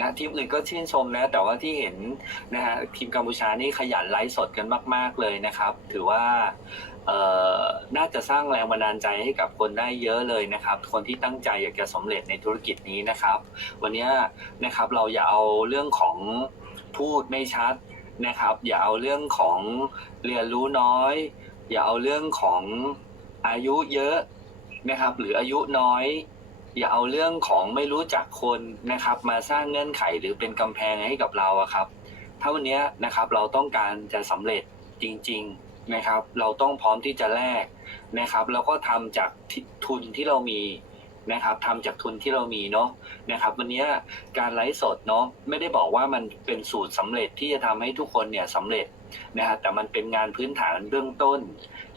นะทีมอื่นก็ชื่นชมนะ แต่ว่าที่เห็นนะฮะทีมกัมพูชานี่ขยันไลฟ์สดกันมาก ๆเลยนะครับ ถือว่าน่าจะสร้างแรงบันดาลใจให้กับคนได้เยอะเลยนะครับ คนที่ตั้งใจอยากจะสำเร็จในธุรกิจนี้นะครับ วันนี้นะครับเราอย่าเอาเรื่องของพูดไม่ชัดนะครับ อย่าเอาเรื่องของเรียนรู้น้อย อย่าเอาเรื่องของอายุเยอะนะครับ หรืออายุน้อย อย่าเอาเรื่องของไม่รู้จักคนนะครับ มาสร้างเงื่อนไขหรือเป็นกำแพงให้กับเราอะครับ ถ้าวันนี้นะครับเราต้องการจะสำเร็จจริง ๆนะครับ เราต้องพร้อมที่จะแลกนะครับ แล้วก็ทำจากทุนที่เรามีนะครับทำจากทุนที่เรามีเนาะนะครับ วันนี้การไลฟ์สดเนาะไม่ได้บอกว่ามันเป็นสูตรสำเร็จที่จะทำให้ทุกคนเนี่ยสำเร็จนะฮะแต่มันเป็นงานพื้นฐานเบื้องต้น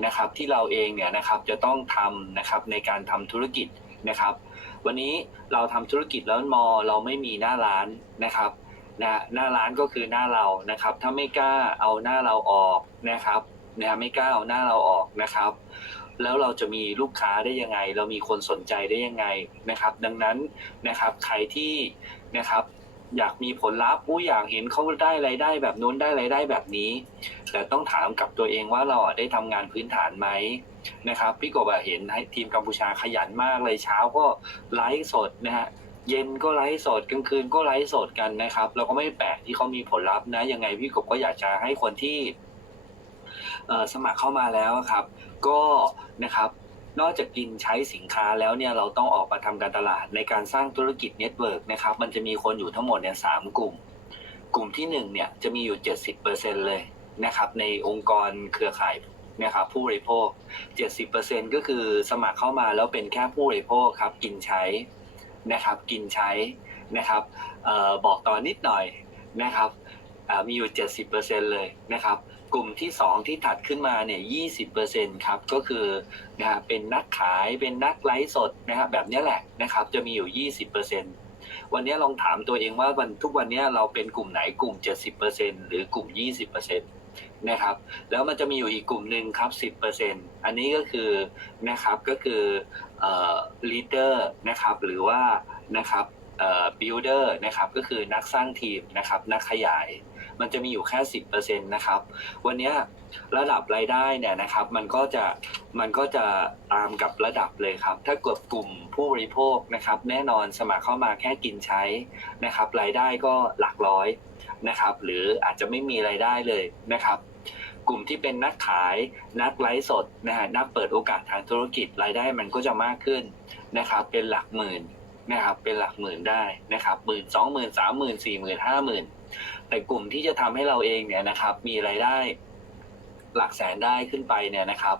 นะครับ ที่เราเองเนี่ยนะครับจะต้องทำนะครับในการทำธุรกิจนะครับ วันนี้เราทำธุรกิจแล้วมอเราไม่มีหน้าร้านนะครับนะหน้าร้านก็คือหน้าเรานะครับ ถ้าไม่กล้าเอาหน้าเราออกนะครับนะไม่กล้าเอาหน้าเราออกนะครับ แล้วเราจะมีลูกค้าได้ยังไง เรามีคนสนใจได้ยังไงนะครับ ดังนั้นนะครับใครที่นะครับ อยากมีผลลัพธ์ผู้อยากเห็นเขาได้รายได้แบบนู้นได้รายได้แบบนี้ แต่ต้องถามกับตัวเองว่าเราได้ทำงานพื้นฐานไหมนะครับ พี่กบเห็นทีมกัมพูชาขยันมากเลยเช้าก็ไลฟ์สดนะฮะเย็นก็ไลฟ์สดกลางคืนก็ไลฟ์สดกันนะครับเราก็ไม่แปลกที่เขามีผลลัพธ์นะยังไงพี่กบก็อยากจะให้คนที่สมัครเข้ามาแล้วครับ ก็นะครับ นอกจากกินใช้สินค้าแล้วเนี่ยเราต้องออกมาทำการตลาดในการสร้างธุรกิจเน็ตเวิร์กนะครับ มันจะมีคนอยู่ทั้งหมดเนี่ยสามกลุ่ม กลุ่มที่หนึ่งเนี่ยจะมีอยู่ 70%เลยนะครับในองค์กรเครือข่ายนะครับผู้บริโภค 70%ก็คือสมัครเข้ามาแล้วเป็นแค่ผู้บริโภคครับกินใช้นะครับกินใช้นะครับออบอกต่อนนิดหน่อยนะครับ มีอยู่ 70%เลยนะครับ กลุ่มที่ 2 ที่ถัดขึ้นมาเนี่ย 20%ครับ ก็คือนะฮะเป็นนักขายเป็นนักไลฟ์สดนะครับแบบนี้แหละนะครับ จะมีอยู่ 20%วันนี้ลองถามตัวเองว่าวันทุกวันนี้เราเป็นกลุ่มไหนกลุ่ม 70%หรือกลุ่ม 20%นะครับ แล้วมันจะมีอยู่อีกกลุ่มหนึ่งครับ 10%อันนี้ก็คือนะครับก็คือเอ่อ leader นะครับ หรือว่านะครับเอ่อ builder นะครับก็คือนักสร้างทีมนะครับนักขยาย มันจะมีอยู่แค่10%นตนะครับ วันนี้ระดับรายได้เนี่ยนะครับ มันก็จะมันก็จะตามกับระดับเลยครับ ถ้ากดกลุ่มผู้บริโภคนะครับ แน่นอนสมัครเข้ามาแค่กินใช้นะครับ รายได้ก็หลักร้อยนะครับ หรืออาจจะไม่มีรายได้เลยนะครับ กลุ่มที่เป็นนักขายนักไลฟ์สดนะฮะนักเปิดโอกาสทางธุรกิจรายได้มันก็จะมากขึ้นนะครับ เป็นหลักหมื่นนะครับเป็นหลักหมื่นได้นะครับหมื่นสองหมื่นสามหมื่นสี่หมื่นห้าหมื่น แต่กลุ่มที่จะทำให้เราเองเนี่ยนะครับ มีรายได้หลักแสนได้ขึ้นไปเนี่ยนะครับ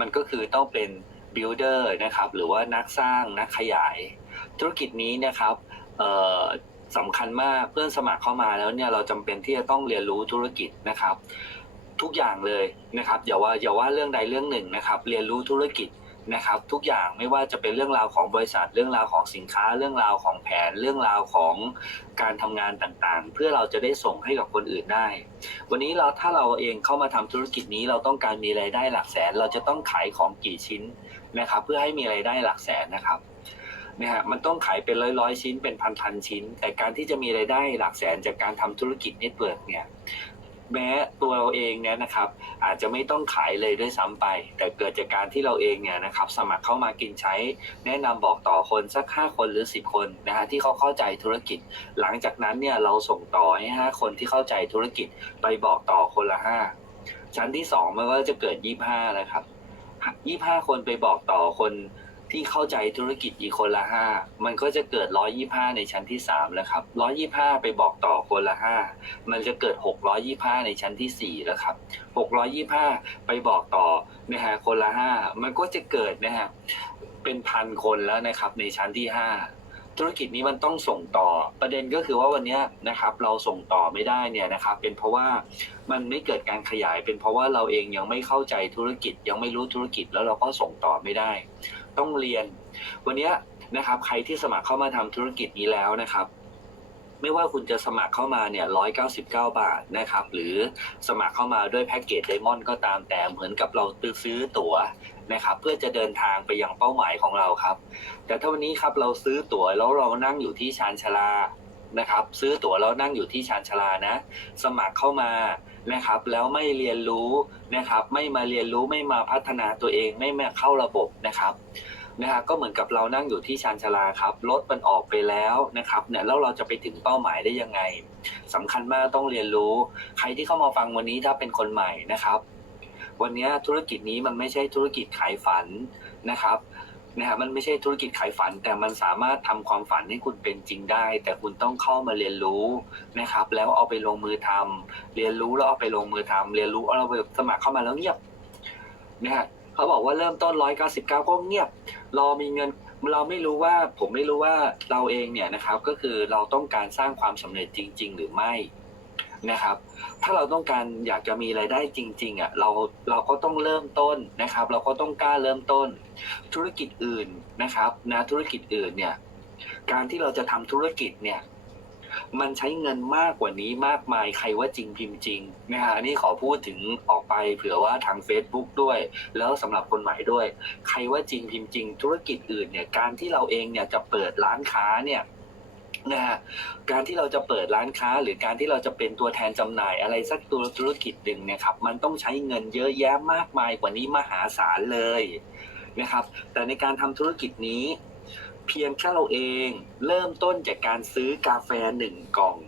มันก็คือต้องเป็น builder นะครับ หรือว่านักสร้างนักขยาย ธุรกิจนี้นะครับสำคัญมากเพื่อนสมัครเข้ามาแล้วเนี่ยเราจำเป็นที่จะต้องเรียนรู้ธุรกิจนะครับ ทุกอย่างเลยนะครับอย่าว่าอย่าว่าเรื่องใดเรื่องหนึ่งนะครับ เรียนรู้ธุรกิจ นะครับ ทุกอย่างไม่ว่าจะเป็นเรื่องราวของบริษัท เรื่องราวของสินค้า เรื่องราวของแผน เรื่องราวของการทำงานต่างๆ เพื่อเราจะได้ส่งให้กับคนอื่นได้ วันนี้เราถ้าเราเองเข้ามาทำธุรกิจนี้เราต้องการมีรายได้หลักแสน เราจะต้องขายของกี่ชิ้นนะครับ เพื่อให้มีรายได้หลักแสนนะครับนะฮะมันต้องขายเป็นร้อยร้อยชิ้นเป็นพันพันชิ้น แต่การที่จะมีรายได้หลักแสนจากการทำธุรกิจเน็ตเวิร์กเนี่ย แม้ตัวเราเองเนี่ยนะครับ อาจจะไม่ต้องขายเลยด้วยซ้ำไป แต่เกิดจากการที่เราเองเนี่ยนะครับ สมัครเข้ามากินใช้ แนะนำบอกต่อคนสักห้าคนหรือสิบคนนะฮะที่เขาเข้าใจธุรกิจ หลังจากนั้นเนี่ยเราส่งต่อให้ห้าคนที่เข้าใจธุรกิจไปบอกต่อคนละห้าชั้นที่สองมันก็จะเกิดยี่ห้านะครับยี่ห้าคนไปบอกต่อคน ที่เข้าใจธุรกิจอีคนละห้ามันก็จะเกิดร้อยี่ห้าในชั้นที่สามแล้วครับร้อยี่ห้าไปบอกต่อคนละห้ามันจะเกิด 625 ในชั้นที่ 4 แล้วครับ 625 ไปบอกต่อนะฮะคนละ 5 มันก็จะเกิดนะฮะเป็นพันคนแล้วนะครับในชั้นที่ 5ธุรกิจนี้มันต้องส่งต่อประเด็นก็คือว่าวันนี้นะครับเราส่งต่อไม่ได้เนี่ยนะครับเป็นเพราะว่ามันไม่เกิดการขยาย เป็นเพราะว่าเราเองยังไม่เข้าใจธุรกิจยังไม่รู้ธุรกิจแล้วเราก็ส่งต่อไม่ได้ ต้องเรียน วันนี้นะครับ ใครที่สมัครเข้ามาทำธุรกิจนี้แล้วนะครับ ไม่ว่าคุณจะสมัครเข้ามาเนี่ยร้อยเก้าสิบาทนะครับ หรือสมัครเข้ามาด้วยแพ็กเกจไดมอนด์ก็ตามแต่เหมือนกับเราซื้อตั๋วนะครับ เพื่อจะเดินทางไปยังเป้าหมายของเราครับ แต่ถ้าวันนี้ครับเราซื้อตั๋วแล้วเรานั่งอยู่ที่ชานชาลา นะครับ ซื้อตั๋วแล้วนั่งอยู่ที่ชานชาลานะ สมัครเข้ามานะครับ แล้วไม่เรียนรู้นะครับ ไม่มาเรียนรู้ไม่มาพัฒนาตัวเองไม่มาเข้าระบบนะครับนะฮะก็เหมือนกับเรานั่งอยู่ที่ชานชาลาครับรถมันออกไปแล้วนะครับเนี่ยแล้วเราจะไปถึงเป้าหมายได้ยังไงสำคัญมากต้องเรียนรู้ ใครที่เข้ามาฟังวันนี้ถ้าเป็นคนใหม่นะครับ วันนี้ธุรกิจนี้มันไม่ใช่ธุรกิจขายฝันนะครับ นะฮะมันไม่ใช่ธุรกิจขายฝัน แต่มันสามารถทำความฝันให้คุณเป็นจริงได้ แต่คุณต้องเข้ามาเรียนรู้นะครับ แล้วเอาไปลงมือทำเรียนรู้แล้วเอาไปลงมือทำเรียนรู้เอาเราไปสมัครเข้ามาแล้วเงียบนะฮะเขาบอกว่าเริ่มต้นร้อยเก้าสิบเก้าก็เงียบ รอมีเงินเราไม่รู้ว่าผมไม่รู้ว่าเราเองเนี่ยนะครับ ก็คือเราต้องการสร้างความสำเร็จจริง ๆ หรือไม่ นะครับ ถ้าเราต้องการอยากจะมีรายได้จริง ๆอะเราเราก็ต้องเริ่มต้นนะครับ เราก็ต้องกล้าเริ่มต้น ธุรกิจอื่นนะครับนะธุรกิจอื่นเนี่ยการที่เราจะทำธุรกิจเนี่ยมันใช้เงินมากกว่านี้มากมายใครว่าจริงพิมพ์จริงนะฮะนนี้ขอพูดถึงออกไปเผื่อว่าทาง Facebook ด้วย แล้วสำหรับคนใหม่ด้วย ใครว่าจริงพิมพ์จริง ธุรกิจอื่นเนี่ยการที่เราเองเนี่ยจะเปิดร้านค้าเนี่ย นะฮะการที่เราจะเปิดร้านค้า หรือการที่เราจะเป็นตัวแทนจำหน่ายอะไรสักตัวธุรกิจหนึ่งเนี่ยครับมันต้องใช้เงินเยอะแยะมากมายกว่านี้มหาศาลเลยนะครับ แต่ในการทำธุรกิจนี้ เพียงแค่เราเองเริ่มต้นจากการซื้อกาแฟหนึ่งกล่อง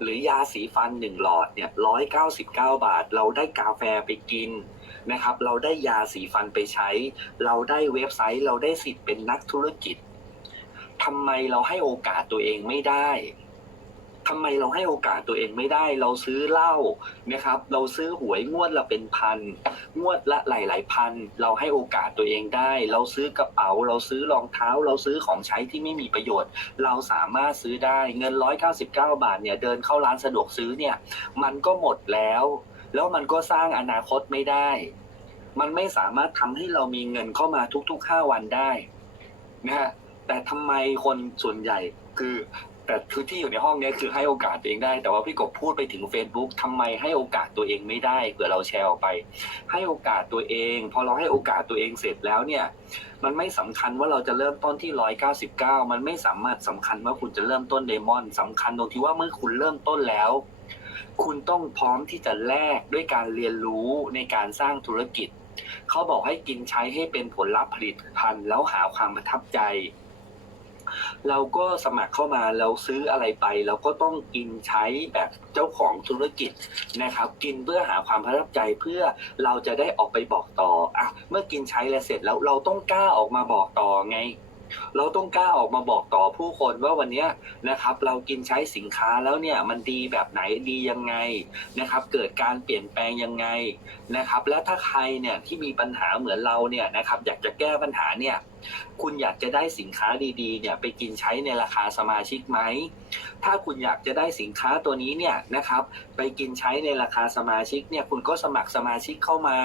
หรือยาสีฟันหนึ่งหลอดเนี่ยร้อยเก้าสิบเก้าบาท เราได้กาแฟไปกินนะครับ เราได้ยาสีฟันไปใช้ เราได้เว็บไซต์ เราได้สิทธิ์เป็นนักธุรกิจ ทำไมเราให้โอกาสตัวเองไม่ได้ทำไมเราให้โอกาสตัวเองไม่ได้ เราซื้อเหล้านะครับ เราซื้อหวยงวดละเป็นพัน งวดละหลายๆพัน เราให้โอกาสตัวเองได้ เราซื้อกระเป๋า เราซื้อรองเท้า เราซื้อของใช้ที่ไม่มีประโยชน์ เราสามารถซื้อได้ เงิน199บเก้าบาทเนี่ย เดินเข้าร้านสะดวกซื้อเนี่ย มันก็หมดแล้ว แล้วมันก็สร้างอนาคตไม่ได้ มันไม่สามารถทำให้เรามีเงินเข้ามาทุกๆ5วันได้นะฮะ แต่ทำไมคนส่วนใหญ่คือแต่คือที่อยู่ในห้องเนี้ยคือให้โอกาสตัวเองได้ แต่ว่าพี่กบพูดไปถึง Facebook ทำไมให้โอกาสตัวเองไม่ได้เผื่อเราแชร์ออกไป ให้โอกาสตัวเอง พอเราให้โอกาสตัวเองเสร็จแล้วเนี่ย มันไม่สำคัญว่าเราจะเริ่มต้นที่199มันไม่สามารถสำคัญว่าคุณจะเริ่มต้นเดมอนสำคัญตรงที่ว่าเมื่อคุณเริ่มต้นแล้ว คุณต้องพร้อมที่จะแลกด้วยการเรียนรู้ในการสร้างธุรกิจ เขาบอกให้กินใช้ให้เป็นผลลัพธ์ผลิตภัณฑ์แล้วหาความประทับใจ เราก็สมัครเข้ามาเราซื้ออะไรไปเราก็ต้องกินใช้แบบเจ้าของธุรกิจนะครับ กินเพื่อหาความประทับใจเพื่อเราจะได้ออกไปบอกต่ออะเมื่อกินใช้แล้วเสร็จแล้วเราต้องกล้าออกมาบอกต่อไง เราต้องกล้าออกมาบอกต่อผู้คนว่าวันนี้นะครับ เรากินใช้สินค้าแล้วเนี่ยมันดีแบบไหนดียังไงนะครับ เกิดการเปลี่ยนแปลงยังไงนะครับ และถ้าใครเนี่ยที่มีปัญหาเหมือนเราเนี่ยนะครับ อยากจะแก้ปัญหาเนี่ยคุณอยากจะได้สินค้าดีๆเนี่ยไปกินใช้ในราคาสมาชิกไหม ถ้าคุณอยากจะได้สินค้าตัวนี้เนี่ยนะครับ ไปกินใช้ในราคาสมาชิกเนี่ยคุณก็สมัครสมาชิกเข้ามา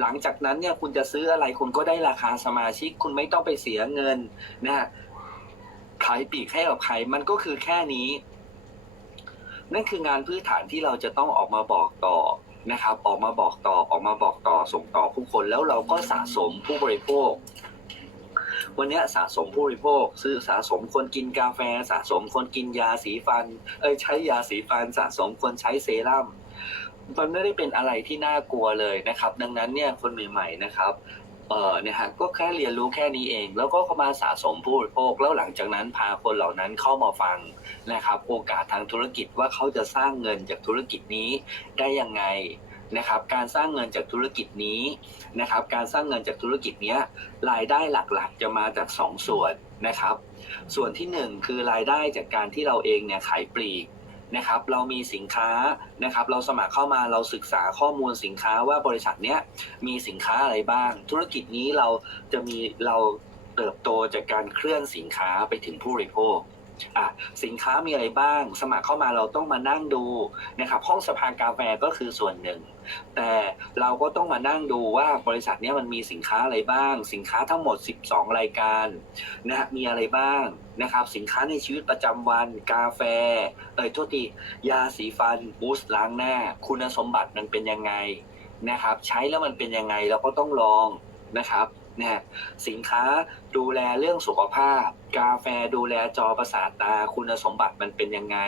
หลังจากนั้นเนี่ยคุณจะซื้ออะไรคุณก็ได้ราคาสมาชิก คุณไม่ต้องไปเสียเงินนะฮะขายปีกให้กับใครมันก็คือแค่นี้ นั่นคืองานพื้นฐานที่เราจะต้องออกมาบอกต่อนะครับ ออกมาบอกต่อออกมาบอกต่อส่งต่อผู้คนแล้วเราก็สะสมผู้บริโภค วันเนี้ยสะสมผู้บริโภค ซื้อสะสมคนกินกาแฟ สะสมคนกินยาสีฟัน เอ้ยใช้ยาสีฟัน สะสมคนใช้เซรั่ม มันไม่ได้เป็นอะไรที่น่ากลัวเลยนะครับ ดังนั้นเนี่ยคนใหม่ๆนะครับเออเนี่ยฮะก็แค่เรียนรู้แค่นี้เอง แล้วก็เข้ามาสะสมผู้บริโภคแล้วหลังจากนั้นพาคนเหล่านั้นเข้ามาฟังนะครับ โอกาสทางธุรกิจว่าเขาจะสร้างเงินจากธุรกิจนี้ได้ยังไงนะครับการสร้างเงินจากธุรกิจนี้นะครับการสร้างเงินจากธุรกิจนี้รายได้หลักๆจะมาจากสองส่วนนะครับ ส่วนที่หนึ่งคือรายได้จากการที่เราเองเนี่ยขายปลีก นะครับเรามีสินค้านะครับเราสมัครเข้ามาเราศึกษาข้อมูลสินค้าว่าบริษัทเนี้ยมีสินค้าอะไรบ้าง ธุรกิจนี้เราจะมีเราเติบโตจากการเคลื่อนสินค้าไปถึงผู้บริโภค อะสินค้ามีอะไรบ้าง สมัครเข้ามาเราต้องมานั่งดูนะครับห้องสภากาแฟก็คือส่วนหนึ่ง แต่เราก็ต้องมานั่งดูว่าบริษัทเนี้ยมันมีสินค้าอะไรบ้าง สินค้าทั้งหมด 12 รายการนะฮะมีอะไรบ้างนะครับ สินค้าในชีวิตประจำวันกาแฟ เอ่ยโทษทียาสีฟันบูสต์ล้างหน้า คุณสมบัติมันเป็นยังไงนะครับ ใช้แล้วมันเป็นยังไงเราก็ต้องลองนะครับ นะฮะสินค้าดูแลเรื่องสุขภาพ กาแฟดูแลจอประสาทตาคุณสมบัติมันเป็นยังไง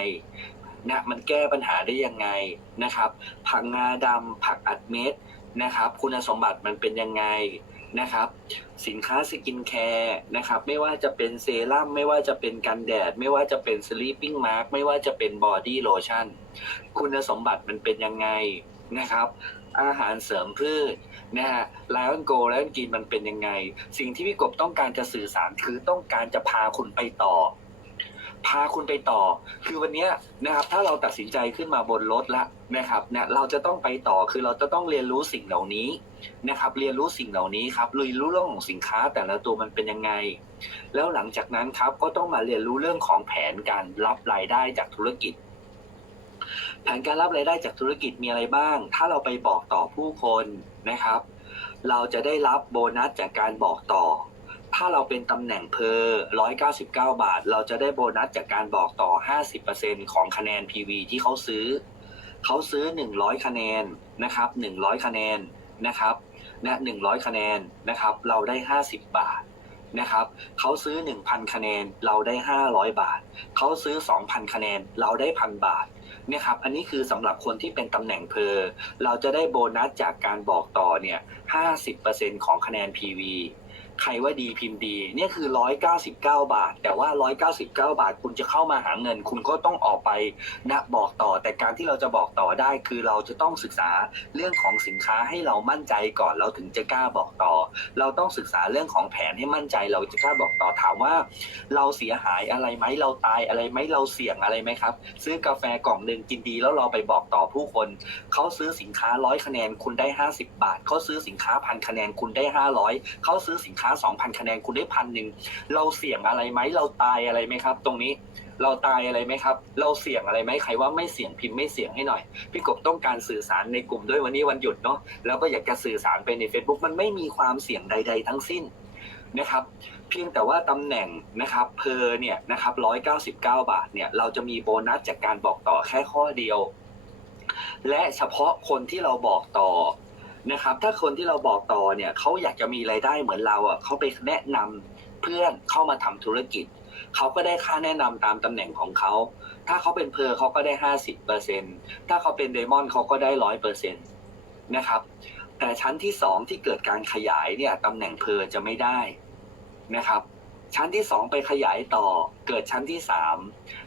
นะมันแก้ปัญหาได้ยังไงนะครับ ผักงาดำผักอัดเม็ดนะครับ คุณสมบัติมันเป็นยังไงนะครับ สินค้าสกินแคร์นะครับ ไม่ว่าจะเป็นเซรั่มไม่ว่าจะเป็นกันแดด ไม่ว่าจะเป็นสลีปปิ้งมาร์กไม่ว่าจะเป็นบอดี้โลชั่นคุณสมบัติมันเป็นยังไง นะครับ อาหารเสริมพืชนะฮะไลออนโกไลออนกินมันเป็นยังไง สิ่งที่พี่กบต้องการจะสื่อสารคือต้องการจะพาคุณไปต่อ พาคุณไปต่อ คือวันนี้นะครับ ถ้าเราตัดสินใจขึ้นมาบนรถละนะครับเนี่ยเราจะต้องไปต่อคือเราจะต้องเรียนรู้สิ่งเหล่านี้นะครับ เรียนรู้สิ่งเหล่านี้ครับเรียนรู้เรื่องของสินค้าแต่ละตัวมันเป็นยังไง แล้วหลังจากนั้นครับก็ต้องมาเรียนรู้เรื่องของแผนการรับรายได้จากธุรกิจ แผนการรับรายได้จากธุรกิจมีอะไรบ้าง ถ้าเราไปบอกต่อผู้คนนะครับ เราจะได้รับโบนัสจากการบอกต่อ ถ้าเราเป็นตำแหน่งเพอ199 บาท เราจะได้โบนัสจากการบอกต่อ 50%ของคะแนน PV ที่เขาซื้อ เขาซื้อ 100 คะแนนนะครับ 100 คะแนนนะครับนะ100 คะแนนนะครับ เราได้ 50 บาทนะครับ เขาซื้อ 1,000 คะแนน เราได้ 500 บาท เขาซื้อ 2,000 คะแนน เราได้พันบาท เนี่ยครับอันนี้คือสำหรับคนที่เป็นตำแหน่งเพอเราจะได้โบนัสจากการบอกต่อเนี่ยห้าสิบเปอร์เซ็นของคะแนน PV ใครว่าดีพิมพ์ดีเนี่ยคือ 199 บาท แต่ว่า 199 บาท คุณจะเข้ามาหาเงิน คุณก็ต้องออกไปนะบอกต่อ แต่การที่เราจะบอกต่อได้ คือเราจะต้องศึกษาเรื่องของสินค้าให้เรามั่นใจก่อนเราถึงจะกล้าบอกต่อ เราต้องศึกษาเรื่องของแผนให้มั่นใจเราจะกล้าบอกต่อถามว่า เราเสียหายอะไรไหมเราตายอะไรไหมเราเสี่ยงอะไรไหมครับ ซื้อกาแฟกล่องหนึ่งกินดี แล้วเราไปบอกต่อผู้คนเขาซื้อสินค้าร้อยคะแนนคุณได้ 50 บาทเขาซื้อสินค้าพันคะแนนคุณได้ 500เขาซื้อสินค้าค้า 2,000 คะแนนคุณได้พันหนึ่งเราเสี่ยงอะไรไหมเราตายอะไรไหมครับ ตรงนี้เราตายอะไรไหมครับ เราเสี่ยงอะไรไหมใครว่าไม่เสี่ยงพิมพ์ไม่เสี่ยงให้หน่อย พี่กบต้องการสื่อสารในกลุ่มด้วยวันนี้วันหยุดเนาะแล้วก็อยากจะสื่อสารไปใน Facebook มันไม่มีความเสี่ยงใด ๆ ทั้งสิ้นนะครับเพียงแต่ว่าตำแหน่งนะครับเพอเนี่ยนะครับ199 บาทเนี่ยเราจะมีโบนัสจากการบอกต่อแค่ข้อเดียว และเฉพาะคนที่เราบอกต่อ นะครับ ถ้าคนที่เราบอกต่อเนี่ยเขาอยากจะมีรายได้เหมือนเราอะเขาไปแนะนำเพื่อนเข้ามาทำธุรกิจเขาก็ได้ค่าแนะนำตามตำแหน่งของเขา ถ้าเขาเป็นเพอเขาก็ได้ห้าสิบเปอร์เซ็นถ้าเขาเป็นเดมอนเขาก็ได้ร้อยเปอร์เซ็นตนะครับ แต่ชั้นที่สองที่เกิดการขยายเนี่ยตำแหน่งเพอจะไม่ได้นะครับ ชั้นที่สองไปขยายต่อเกิดชั้นที่สาม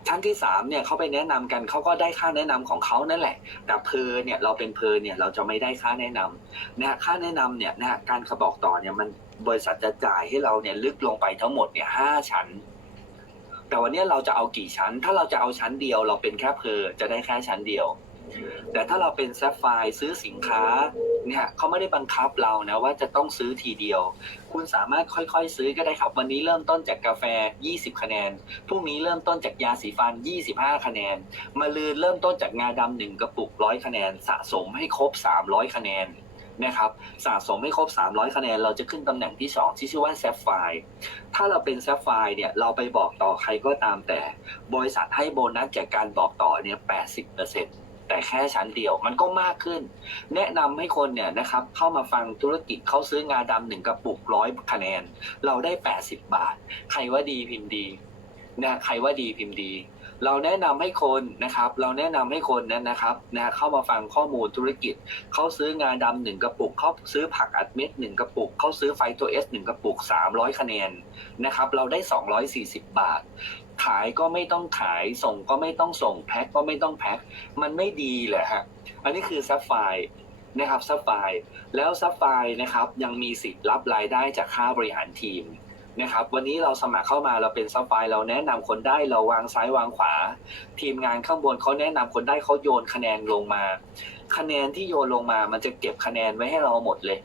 ชั้นที่สามเนี่ยเขาไปแนะนำกันเขาก็ได้ค่าแนะนำของเขานั่นแหละ แต่เพอเนี่ยเราเป็นเพอเนี่ยเราจะไม่ได้ค่าแนะนำนะค่าแนะนำเนี่ยนะฮะการขบอกต่อเนี่ยมันบริษัทจะจ่ายให้เราเนี่ยลึกลงไปทั้งหมดเนี่ยห้าชั้น แต่วันนี้เราจะเอากี่ชั้น ถ้าเราจะเอาชั้นเดียว เราเป็นแค่เพอจะได้แค่ชั้นเดียว แต่ถ้าเราเป็นแซฟไฟร์ซื้อสินค้า เนี่ยเขาไม่ได้บังคับเรานะว่าจะต้องซื้อทีเดียว คุณสามารถค่อยๆ ซื้อก็ได้ครับ วันนี้เริ่มต้นจากกาแฟ 20 คะแนนพรุ่งนี้เริ่มต้นจากยาสีฟัน 25 คะแนนมาลืนเริ่มต้นจากงาดำหนึ่งกระปุกร้อยคะแนน สะสมให้ครบ 300 คะแนนนะครับสะสมให้ครบ 300 คะแนน เราจะขึ้นตำแหน่งที่ 2 ที่ชื่อว่าแซฟไฟถ้าเราเป็นแซฟไฟเนี่ย เราไปบอกต่อใครก็ตามแต่ บริษัทให้โบนัสจากการบอกต่อเนี่ย 80% แต่แค่ชั้นเดียวมันก็มากขึ้น แนะนำให้คนเนี่ยนะครับเข้ามาฟังธุรกิจเขาซื้องาดำหนึ่งกระปุกร้อยคะแนน เราได้ 80 บาท ใครว่าดีพิมพ์ดีนะใครว่าดีพิมพ์ดี เราแนะนำให้คนนะครับ เราแนะนำให้คนนั้นนะครับนะเข้ามาฟังข้อมูลธุรกิจ เขาซื้องาดำหนึ่งกระปุกเขาซื้อผักอัดเม็ดหนึ่งกระปุกเขาซื้อไฟตัวเอสหนึ่งกระปุก 300 คะแนนนะครับเราได้ 240 บาท ขายก็ไม่ต้องขายส่งก็ไม่ต้องส่งแพ็คก็ไม่ต้องแพ็คมันไม่ดีเลยฮะอันนี้คือซัฟไฟนะครับซัฟไฟแล้วซัฟไฟนะครับยังมีสิทธิ์รับรายได้จากค่าบริหารทีม นะครับวันนี้เราสมัครเข้ามาเราเป็นซัฟไฟเราแนะนำคนได้เราวางซ้ายวางขวา ทีมงานข้างบนเขาแนะนำคนได้เขาโยนคะแนนลงมา คะแนนที่โยนลงมา มันจะเก็บคะแนนไว้ให้เราหมดเลย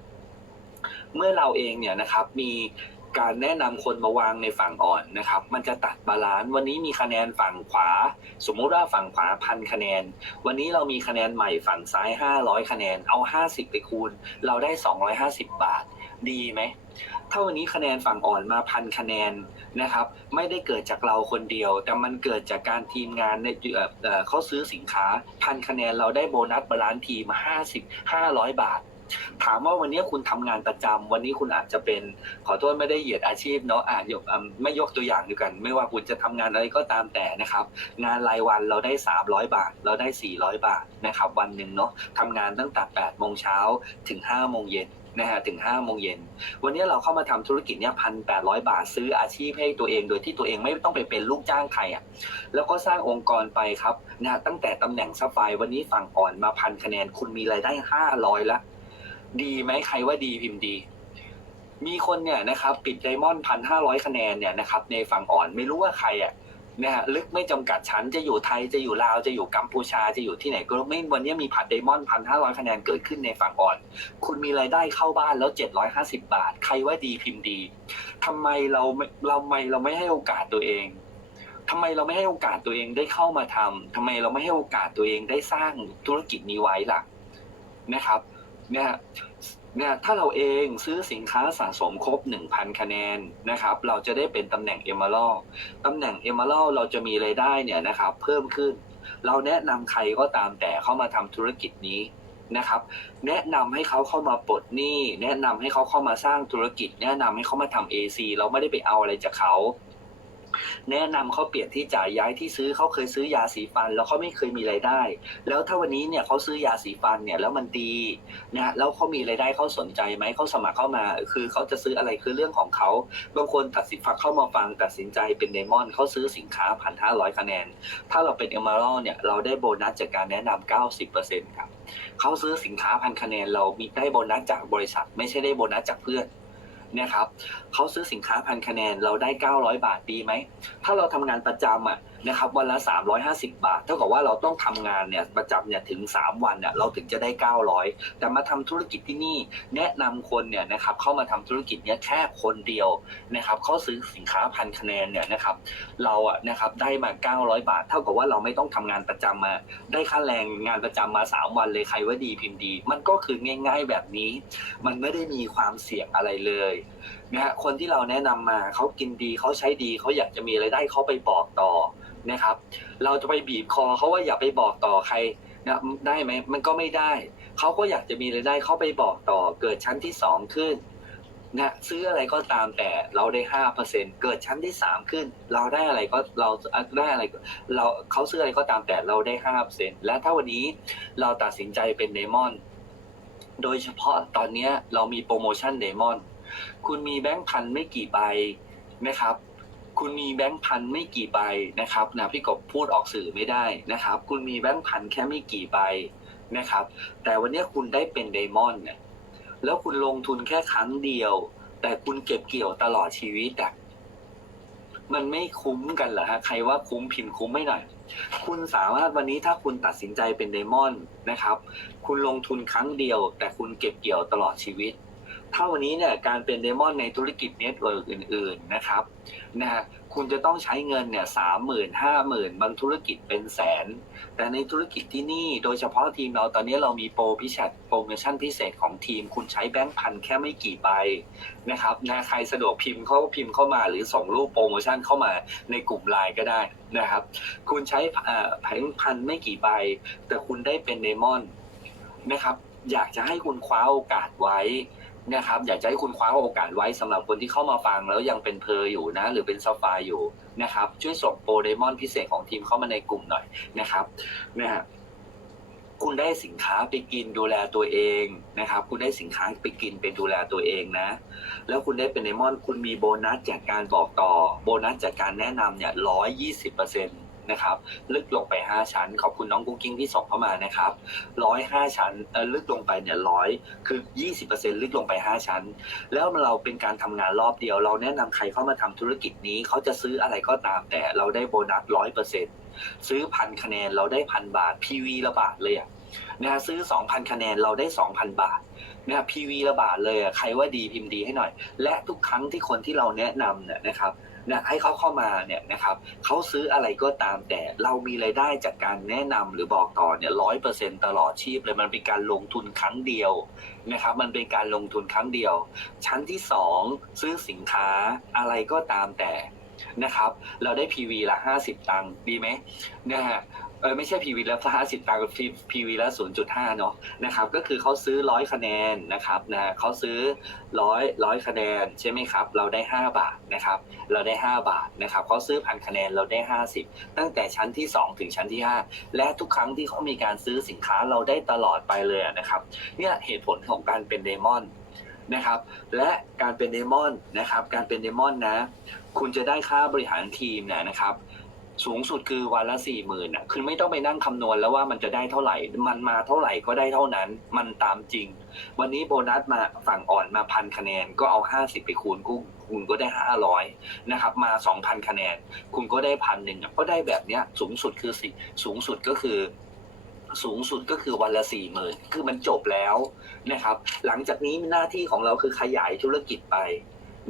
เมื่อเราเองเนี่ยนะครับมีการแนะนำคนมาวางในฝั่งอ่อนนะครับ มันจะตัดบาลานซ์วันนี้มีคะแนนฝั่งขวา สมมุติว่าฝั่งขวาพันคะแนน วันนี้เรามีคะแนนใหม่ฝั่งซ้าย 500 คะแนนเอา 50 ไปคูณ เราได้ 250 บาท ดีไหมถ้าวันนี้คะแนนฝั่งอ่อนมาพันคะแนนนะครับ ไม่ได้เกิดจากเราคนเดียว แต่มันเกิดจากการทีมงานในเอ่อเขาซื้อสินค้าพันคะแนนเราได้โบนัสบาลานซ์ทีม50 500บห้าร้อยบาท ถามว่าวันนี้คุณทำงานประจำวันนี้คุณอาจจะเป็น ขอโทษไม่ได้เหยียดอาชีพเนาะอ่ายกอะไม่ยกตัวอย่างดีกัน ไม่ว่าคุณจะทำงานอะไรก็ตามแต่นะครับ งานรายวันเราได้ 300 บาท เราได้ 400 บาทนะครับ วันหนึ่งเนาะทำงานตั้งแต่8โมงเช้าถึง5โมงเย็น นะฮะถึง5โมงเย็น วันนี้เราเข้ามาทำธุรกิจเนี่ยพันแปดร้อยบาทซื้ออาชีพให้ตัวเอง โดยที่ตัวเองไม่ต้องไปเป็นลูกจ้างใครอะ แล้วก็สร้างองค์กรไปครับนะตั้งแต่ตำแหน่งซัพไฟวันนี้ฝั่งอ่อนมาพันคะแนนคุณมีรายได้ห้าร้อยละ ดีไหมใครว่าดีพิมพ์ดี มีคนเนี่ยนะครับปิดไดมอนด์พันห้าร้อยคะแนนเนี่ยนะครับในฝั่งอ่อนไม่รู้ว่าใครอะ นะฮะลึกไม่จำกัดชั้นจะอยู่ไทยจะอยู่ลาวจะอยู่กัมพูชาจะอยู่ที่ไหนก็ไม่วันนี้มีผัดไดมอนพันห้าร้อยคะแนนเกิดขึ้นในฝั่งอ่อน คุณมีรายได้เข้าบ้านแล้วเจ็ดร้อยห้าสิบาท ใครว่าดีพิมพ์ดีทำไมเราไม่เราไม่เราไม่ให้โอกาสตัวเองทำไมเราไม่ให้โอกาสตัวเองได้เข้ามาทำทำไมเราไม่ให้โอกาสตัวเองได้สร้างธุรกิจนี้ไว้ล่ะนะครับเนี่ย เนี่ยถ้าเราเองซื้อสินค้าสะสมครบ 1,000 คะแนนนะครับ เราจะได้เป็นตำแหน่งเอม r ร l ตำแหน่งเอม r ร l เราจะมีรายได้เนี่ยนะครับเพิ่มขึ้น เราแนะนำใครก็ตามแต่เข้ามาทำธุรกิจนี้นะครับ แนะนำให้เขาเข้ามาปลดหนี้ แนะนำให้เขาเข้ามาสร้างธุรกิจ แนะนำให้เขามาทำ AC เราไม่ได้ไปเอาอะไรจากเขา แนะนำเขาเปลี่ยนที่จ่ายย้ายที่ซื้อเขาเคยซื้อยาสีฟัน แล้วเขาไม่เคยมีรายได้ แล้วถ้าวันนี้เนี่ยเขาซื้อยาสีฟันเนี่ยแล้วมันดีนะแล้วเขามีรายได้เขาสนใจไหมเขาสมัครเข้ามา คือเขาจะซื้ออะไรคือเรื่องของเขาบางคนตัดสินฟังเข้ามาฟังตัดสินใจเป็นเดมอนเขาซื้อสินค้าพันห้าร้อยคะแนน ถ้าเราเป็นเอม r ร l เนี่ยเราได้โบนัสจากการแนะนำเก้าสิบเปอร์เซ็นต์ครับเขาซื้อสินค้าพันคะแนนเรามีได้โบนัสจากบริษัท ไม่ใช่ได้โบนัสจากเพื่อน นะครับเขาซื้อสินค้าพันคะแนนเราได้ 900 บาทดีไหม ถ้าเราทำงานประจำอะ นะครับวันละ 350 บาท เท่ากับว่าเราต้องทำงานเนี่ยประจำเนี่ยถึง 3 วันเนี่ยเราถึงจะได้ 900 แต่มาทำธุรกิจที่นี่แนะนำคนเนี่ยนะครับเข้ามาทำธุรกิจเนี่ยแค่คนเดียวนะครับเขาซื้อสินค้าพันคะแนนเนี่ยนะครับเราอะนะครับได้มา 900 บาท เท่ากับว่าเราไม่ต้องทำงานประจำมา ได้ค่าแรงงานประจำมา 3 วันเลยใครว่าดีพิมพ์ดี มันก็คือง่าย ๆแบบนี้ มันไม่ได้มีความเสี่ยงอะไรเลยนะฮะคนที่เราแนะนำมาเขากินดีเขาใช้ดีเขาอยากจะมีไรายได้เขาไปบอกต่อ นะครับ เราจะไปบีบคอเขาว่าอย่าไปบอกต่อใครนะได้ไหมมันก็ไม่ได้เขาก็อยากจะมีรายได้เขาไปบอกต่อเกิดชั้นที่สองขึ้นนะซื้ออะไรก็ตามแต่เราได้ห้าเปอร์เซ็นเกิดชั้นที่สามขึ้น เราได้อะไรก็เราได้อะไรเราเขาซื้ออะไรก็ตามแต่เราได้ห้าเปอร์เซ็นและถ้าวันนี้เราตัดสินใจเป็นเดมอน โดยเฉพาะตอนนี้เรามีโปรโมชั่นเดมอน คุณมีแบงค์พันไม่กี่ใบนะครับ คุณมีแบงค์พันไม่กี่ใบนะครับนะพี่กบพูดออกสื่อไม่ได้นะครับ คุณมีแบงค์พันแค่ไม่กี่ใบนะครับ แต่วันนี้คุณได้เป็นเดมอนเนี่ยแล้วคุณลงทุนแค่ครั้งเดียว แต่คุณเก็บเกี่ยวตลอดชีวิตอะมันไม่คุ้มกันเหรอฮะใครว่าคุ้มพิมพ์คุ้มไม่หน่อย คุณสามารถวันนี้ถ้าคุณตัดสินใจเป็นเดมอนด์นะครับ คุณลงทุนครั้งเดียว แต่คุณเก็บเกี่ยวตลอดชีวิต ถ้าวันนี้เนี่ยการเป็นเดมอนในธุรกิจเน็ตเวิร์กอื่น ๆนะครับนะฮะคุณจะต้องใช้เงินเนี่ยสามหมื่นห้าหมื่นบางธุรกิจเป็นแสน แต่ในธุรกิจที่นี่โดยเฉพาะทีมเราตอนนี้เรามีโปรพิเศษโปรโมชั่นพิเศษของทีม คุณใช้แบงค์พันแค่ไม่กี่ใบนะครับนะใครสะดวกพิมพ์เข้าพิมพ์เข้ามาหรือส่งรูปโปรโมชั่นเข้ามาในกลุ่มไลน์ก็ได้นะครับ คุณใช้แบงค์พันไม่กี่ใบ แต่คุณได้เป็นเดมอนนะครับ อยากจะให้คุณคว้าโอกาสไว้ นะครับอยากจะให้คุณคว้าโอกาสไว้สำหรับคนที่เข้ามาฟังแล้วยังเป็นเพออยู่นะ หรือเป็นซฟไฟอยู่นะครับ ช่วยส่งโปรเดมอนพิเศษของทีมเข้ามาในกลุ่มหน่อยนะครับนะฮะคุณได้สินค้าไปกินดูแลตัวเองนะครับ คุณได้สินค้าไปกินเป็นดูแลตัวเองนะ แล้วคุณได้เป็นเดมอนคุณมีโบนัสจากการบอกต่อโบนัสจากการแนะนำเนี่ยร้อยยี่สิบเปอร์เซ็นต์ นะครับ ลึกลงไป 5 ชั้น ขอบคุณน้องกุ้งกิ้งที่ส่งเข้ามานะครับร้อยห้าชั้นเออลึกลงไปเนี่ยร้อยคือ 20%ลึกลงไป 5 ชั้น แล้วเราเป็นการทำงานรอบเดียว เราแนะนำใครเข้ามาทำธุรกิจนี้เขาจะซื้ออะไรก็ตามแต่เราได้โบนัสร้อยเปอร์เซ็นต์ซื้อพันคะแนนเราได้พันบาท PV ละบาทเลยอะนะฮะซื้อ 2,000 คะแนนเราได้ 2,000 บาทนะฮะ PV ละบาทเลยอะใครว่าดีพิมพ์ดีให้หน่อย และทุกครั้งที่คนที่เราแนะนำเนี่ยนะครับ นะให้เขาเข้ามาเนี่ยนะครับเขาซื้ออะไรก็ตามแต่เรามีรายได้จากการแนะนำหรือบอกต่อเนี่ยร้อยเปอร์เซ็นตลอดชีพเลยมันเป็นการลงทุนครั้งเดียวนะครับ มันเป็นการลงทุนครั้งเดียว ชั้นที่สองซื้อสินค้าอะไรก็ตามแต่นะครับ เราได้ PV ละห้าสิบตังค์ดีไหมนะฮะ เออไม่ใช่ PV แล้วห้าสิบตังค์ PV แล้วศูนย์จุดห้าเนาะนะครับ ก็คือเขาซื้อร้อยคะแนนนะครับนะเขาซื้อร้อยร้อยคะแนนใช่ไหมครับ เราได้ห้าบาทนะครับ เราได้ห้าบาทนะครับเขาซื้อพันคะแนนเราได้ห้าสิบตั้งแต่ชั้นที่สองถึงชั้นที่ห้าและทุกครั้งที่เขามีการซื้อสินค้าเราได้ตลอดไปเลยนะครับเนี่ยเหตุผลของการเป็นเดมอนนะครับ และการเป็นเดมอนนะครับ การเป็นเดมอนนะ คุณจะได้ค่าบริหารทีมนะนะครับ สูงสุดคือวันละสี่หมื่นอะคือไม่ต้องไปนั่งคำนวณแล้วว่ามันจะได้เท่าไหร่ มันมาเท่าไหร่ก็ได้เท่านั้น มันตามจริง วันนี้โบนัสมาฝั่งอ่อนมาพันคะแนนก็เอาห้าสิบไปคูณกูคุณก็ได้ห้าร้อยนะครับ มาสองพันคะแนน คุณก็ได้พันหนึ่งก็ได้แบบเนี้ย สูงสุดคือสิสูงสุดก็คือสูงสุดก็คือวันละสี่หมื่นคือมันจบแล้วนะครับ หลังจากนี้หน้าที่ของเราคือขยายธุรกิจไป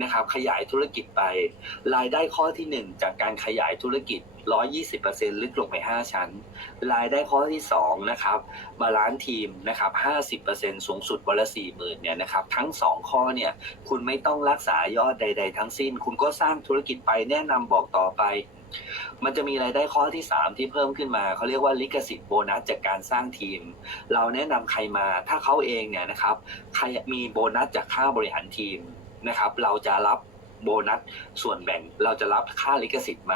นะครับ ขยายธุรกิจไป รายได้ข้อที่หนึ่งจากการขยายธุรกิจ 120%ลึกลงไป 5 ชั้น รายได้ข้อที่สองนะครับบาลานซ์ทีมนะครับ 50%สูงสุดวันละ40,000เนี่ยนะครับ ทั้งสองข้อเนี่ย คุณไม่ต้องรักษายอดใด ๆ ทั้งสิ้น คุณก็สร้างธุรกิจไปแนะนำบอกต่อไปมันจะมีรายได้ข้อที่ 3 ที่เพิ่มขึ้นมาเขาเรียกว่าลิขสิทธิ์โบนัสจากการสร้างทีม เราแนะนำใครมาถ้าเขาเองเนี่ยนะครับใครมีโบนัสจากค่าบริหารทีมนะครับ เราจะรับโบนัสส่วนแบ่งเราจะรับค่าลิขสิทธิ์ไหม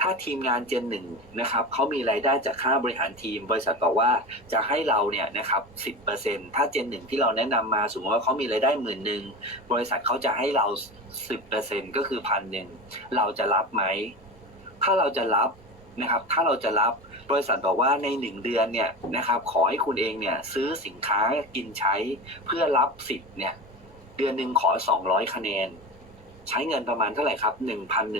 ถ้าทีมงานเจนหนึ่งนะครับเขามีรายได้จากค่าบริหารทีม บริษัทบอกว่าจะให้เราเนี่ยนะครับสิบเปอร์เซ็นถ้าเจนหนึ่งที่เราแนะนำมาสมมติว่าเขามีรายได้หมื่นหนึ่งบริษัทเขาจะให้เราสิบเปอร์เซ็นก็คือพันหนึ่งเราจะรับไหม ถ้าเราจะรับนะครับ ถ้าเราจะรับบริษัทบอกว่าในหนึ่งเดือนเนี่ยนะครับขอให้คุณเองเนี่ยซื้อสินค้ากินใช้เพื่อรับสิทธิ์เนี่ยเดือนหนึ่งขอ 200 คะแนน ใช้เงินประมาณเท่าไหร่ครับ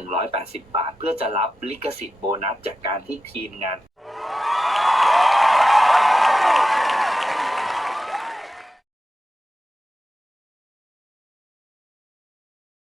1,180 บาท เพื่อจะรับลิขสิทธิ์โบนัสจากการที่ทีมงาน